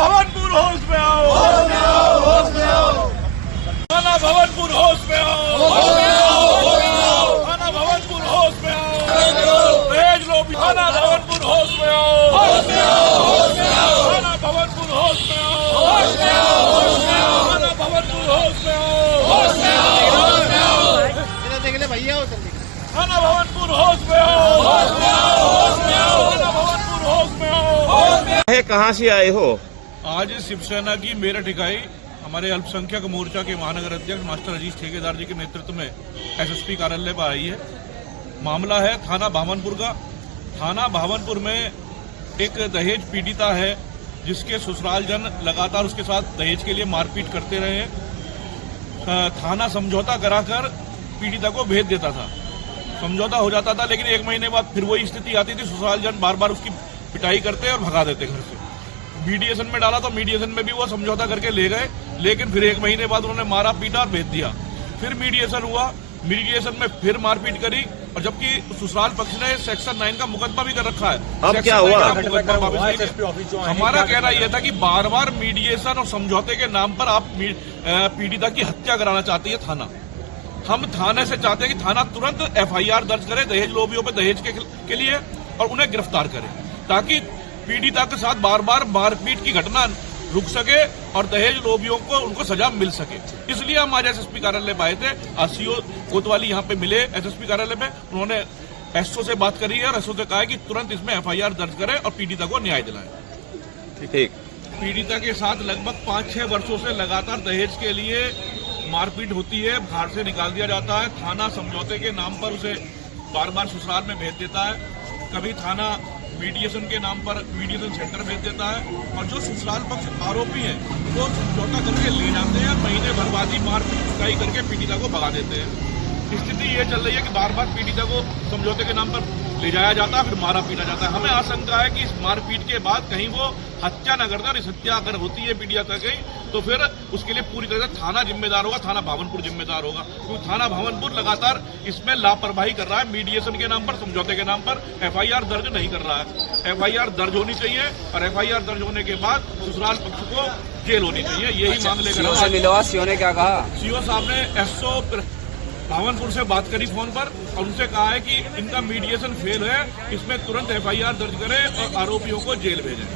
भवनपुर होश में आओ, होश में आओ, होश में आओ। थाना भवनपुर होश में आओ, होश में आओ, होश में आओ। थाना भवनपुर होश में आओ, दहेज लोभी। थाना भवनपुर होश में आओ, होश में आओ, होश में आओ। थाना भवनपुर होश में आओ, होश में आओ, होश में आओ। थाना भवनपुर होश में आओ, होश में आओ, होश में आओ। देख ले भैया, थाना भवनपुर होश में आओ, होश में आओ, होश में आओ। थाना भवनपुर होश में आओ, होश में आओ। कहाँ से आए हो? आज शिवसेना की मेरठ इकाई हमारे अल्पसंख्यक मोर्चा के महानगर अध्यक्ष मास्टर अजीज ठेकेदार जी के नेतृत्व में एसएसपी कार्यालय पर आई है। मामला है थाना भावनपुर का। थाना भावनपुर में एक दहेज पीड़िता है जिसके ससुराल जन लगातार उसके साथ दहेज के लिए मारपीट करते रहे। थाना समझौता कराकर पीड़िता को भेज देता था, समझौता हो जाता था, लेकिन 1 महीने बाद फिर वही स्थिति आती थी। ससुराल जन बार बार उसकी पिटाई करते और भगा देते घर से। मीडिएशन में डाला तो मीडिएशन में भी वो समझौता करके ले गए, लेकिन फिर 1 महीने बाद उन्होंने मारा पीटा और भेज दिया। फिर मीडिएशन हुआ, मीडिएशन में फिर मारपीट करी, और जबकि ससुराल पक्ष ने सेक्शन 9 का मुकदमा भी कर रखा है। अब क्या हुआ? हमारा कहना यह था कि बार बार मीडिएशन और समझौते के नाम पर आप पीड़िता की हत्या कराना चाहती है थाना। हम थाने से चाहते हैं कि थाना तुरंत FIR दर्ज करे दहेज लोभियों पे दहेज के लिए और उन्हें गिरफ्तार करे, ताकि पीड़िता के साथ बार बार मारपीट की घटना रुक सके और दहेज लोभियों को उनको सजा मिल सके। इसलिए हम आज एसएसपी कार्यालय में आए थे। सीओ कोतवाली यहाँ पे मिले एसएसपी कार्यालय में। उन्होंने एसओ से बात करी है और एसओ से कहा है कि तुरंत इसमें FIR दर्ज करे और पीड़िता को न्याय दिलाए। ठीक। पीड़िता के साथ लगभग 5-6 वर्षों से लगातार दहेज के लिए मारपीट होती है, घर से निकाल दिया जाता है। थाना समझौते के नाम पर उसे बार बार ससुराल में भेज देता है, कभी थाना मीडिएशन के नाम पर मीडिएशन सेंटर भेज देता है, और जो ससुराल पक्ष आरोपी हैं वो समझौता करके ले जाते हैं, महीने भर बाद ही मारपीट पिटाई करके पीड़िता को भगा देते हैं। स्थिति ये चल रही है कि बार बार पीड़िता को समझौते के नाम पर ले जाया जाता है, फिर मारा पीटा जाता है। हमें आशंका है कि इस मारपीट के बाद कहीं वो हत्या न करता, और इस हत्या अगर होती है पीड़िता की तो फिर उसके लिए पूरी तरह से थाना जिम्मेदार होगा, थाना भावनपुर जिम्मेदार होगा, क्योंकि थाना भावनपुर लगातार इसमें लापरवाही कर रहा है। मीडिएशन के नाम पर, समझौते के नाम पर FIR दर्ज नहीं कर रहा है। FIR दर्ज होनी चाहिए, और FIR दर्ज होने के बाद ससुराल पक्ष को जेल होनी चाहिए। यही मांग लेकर सीओ ने क्या कहा? सीओ साहब ने एसओ भावनपुर से बात करी फोन पर, और उनसे कहा है कि इनका मीडिएशन फेल है, इसमें तुरंत FIR दर्ज करें और आरोपियों को जेल भेजें।